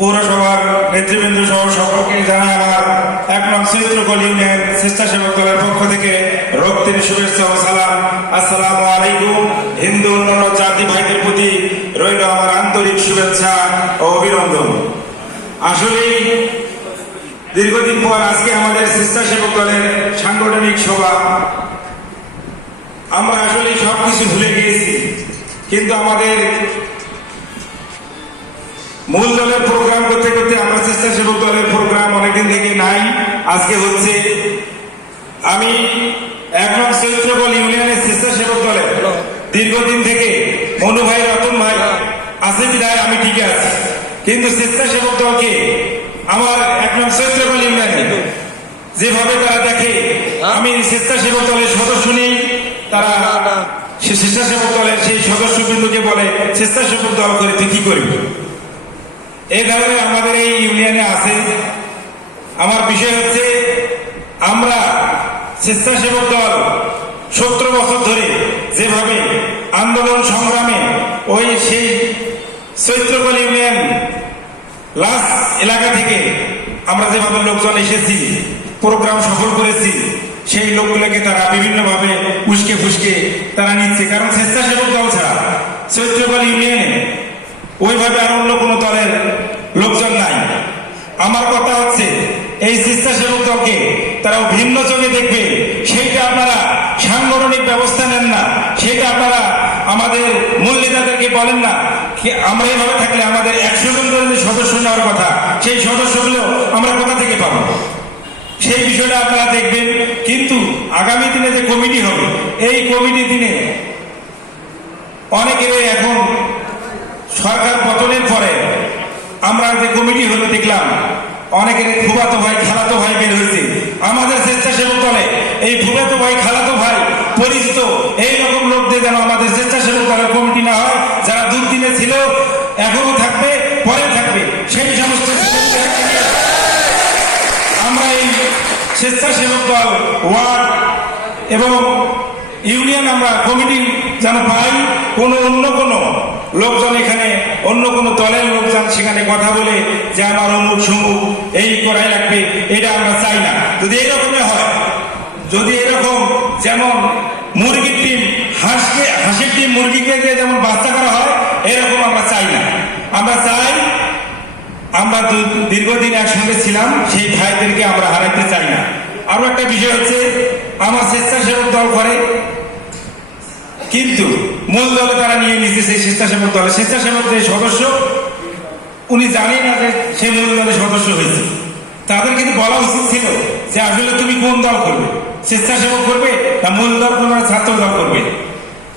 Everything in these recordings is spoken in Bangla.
পৌরসভার নেতৃবৃন্দ সহ সকলকে জানাই আমার এক নং চৈত্রকল ইউনিয়ন স্বেচ্ছাসেবক দলের পক্ষ থেকে রক্তির শুভেচ্ছা ও সালাম। আসসালামু আলাইকুম। হিন্দু অন্যান্য জাতি ভাইদের প্রতি রইল আমার আন্তরিক শুভেচ্ছা ও অভিনন্দন। আসলেই দীর্ঘদিন পর আজকে আমাদের স্বেচ্ছাসেবক দলের সাংগঠনিক সভা। আমরা আসলে সবকিছু ভুলে গিয়েছি। কিন্তু আমাদের মূল দলের প্রোগ্রাম করতে করতে আমরা স্বেচ্ছাসেবক দলের প্রোগ্রাম অনেকদিন থেকে নাই। আজকে হচ্ছে আমি এখন চৈত্রবল ইউনিয়নের স্বেচ্ছাসেবক দলের দীর্ঘদিন থেকে মনু ভাই রতন ভাই আছে বিধায় আমি ঠিক আছি। কিন্তু স্বেচ্ছাসেবক দলকে আমার এক নং চৈত্রবল ইউনিয়নে যেভাবে তারা দেখে আমি স্বেচ্ছাসেবক দলের সদস্য নেই। তারা স্বেচ্ছাসেবক দলের সেই সদস্যবৃন্দকে বলে স্বেচ্ছাসেবক দল করে তুই কি করবি? এই ধরনের আমাদের এই ইউনিয়নে আছে। আমার বিষয় হচ্ছে, আমরা স্বেচ্ছাসেবক দল সত্তর বছর ধরে যেভাবে আন্দোলন সংগ্রামে ওই সেই চৈত্রকল ইউনিয়ন লাস্ট এলাকা থেকে আমরা যেভাবে লোকজন এসেছি, প্রোগ্রাম সফল করেছি, সেই লোকগুলোকে তারা বিভিন্নভাবে উস্কে ফুসকে তারা নিচ্ছে। কারণ স্বেচ্ছাসেবক দল ছাড়া চৈত্রকল ইউনিয়নে ওইভাবে আর অন্য কোনো দলের লোকজন নাই। আমার কথা হচ্ছে, এই স্বেচ্ছাসেবক দলকে তারা ভিন্ন চোখে দেখবে। সেইটা আপনারা সাংগঠনিক ব্যবস্থা নেন না। সেটা আপনারা আমাদের মূল নেতাদেরকে বলেন না আমরা এইভাবে থাকলে আমাদের একশো জন যে সদস্য নেওয়ার কথা, সেই সদস্যগুলো আমরা কোথা থেকে পাবো? সেই বিষয়টা আপনারা দেখবেন। কিন্তু আগামী দিনে যে কমিটি হবে, এই কমিটি দিনে অনেকের এখন সরকার পতনের পরে আমরা যে কমিটি হলো দেখলাম, অনেকের ফুবাতো ভাই, খালাতো ভাই বের হয়েছে। আমাদের স্বেচ্ছাসেবক দলে এই ফুবাতো ভাই, খালাতো ভাই পরিচিত। এই রকম লোকদের যেন আমাদের স্বেচ্ছাসেবক দলের কমিটি না হয়, যারা দুর্দিনে ছিল, এখনও থাকবে পরে থাকবে, সেই সমস্ত আমরা এই স্বেচ্ছাসেবক দল, ওয়ার্ড এবং ইউনিয়ন আমরা কমিটি যেন পাই, কোনো অন্য কোনো লোকজন এখানে, অন্য কোনো দলের লোকজন সেখানে কথা বলে, যে আমার অমুক সমুক, এই করাই লাগবে, এটা আমরা চাই না। যদি এরকমই হয়, যদি এরকম যেমন মুরগির টিম হাঁসকে, হাঁসের টিম মুরগিকে দিয়ে যেমন বাচ্চা করা হয়, এরকম আমরা চাই না। আমরা চাই, আমরা দীর্ঘদিন একসঙ্গে ছিলাম, সেই ভাইদেরকে আমরা হারাইতে চাই না। আরও একটা বিষয় হচ্ছে, আমার স্বেচ্ছাসেবক দল করে, কিন্তু মূল দলে তারা নিয়ে নিচ্ছে সেই স্বেচ্ছাসেবক দলে স্বেচ্ছাসেবক যে সদস্য, উনি জানেন না যে সে মূল দলের সদস্য হয়েছে। তাদের কিন্তু বলা উচিত ছিল যে আসলে তুমি কোন দল করবে? স্বেচ্ছাসেবক করবে না মূল দল করবে ছাত্র দল করবে?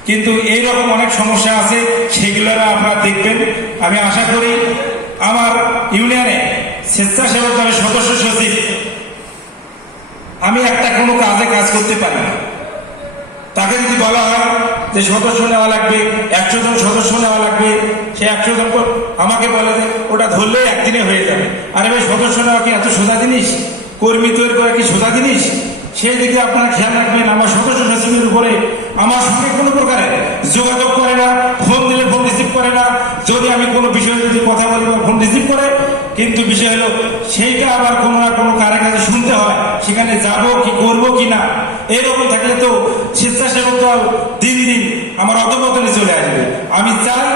কিন্তু এই রকম অনেক সমস্যা আছে, সেগুলোরা আপনারা দেখবেন। আমি আশা করি আমার ইউনিয়নে স্বেচ্ছাসেবক দলের সদস্য সচিব, আমি একটা কোনো কাজে কাজ করতে পারি না। তাকে যদি বলা হয় যে সদস্য নেওয়া লাগবে একশো জন সদস্য নেওয়া লাগবে, সে একশো জন আমাকে বলে যে ওটা ধরলে একদিনে হয়ে যাবে। আরে ভাই, সদস্য নেওয়া কি এত সোজা জিনিস? কর্মী তৈরি করা কি সোজা জিনিস? সেই দিকে আপনারা খেয়াল রাখবেন, আমার সদস্য সচিবের উপরে আমার সঙ্গে কোনো প্রকারে যোগাযোগ করে না ফোন দিলে ফোন রিসিভ করে না। যদি আমি কোনো বিষয়ে যদি কথা বলি বা ফোন রিসিভ করে কিন্তু বিষয় হলো, সেইটা আবার কোনো না কোনো কারে কাছে শুনতে হয়, সেখানে যাব কি করব কি না। এরকম থাকলে তো স্বেচ্ছাসেবক দল দিন দিন আমার অধপতনে চলে আসবে। আমি চাই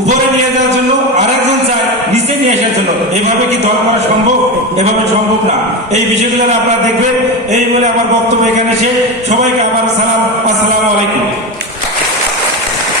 উপরে নিয়ে যাওয়ার জন্য, আরেকজন চায় নিচে নিয়ে আসার জন্য। এভাবে কি দল করা সম্ভব? এভাবে সম্ভব না। এই বিষয়গুলো আপনারা দেখবেন। এই বলে আমার বক্তব্য এখানে শেষ। সবাইকে আবার সালাম। আসসালামু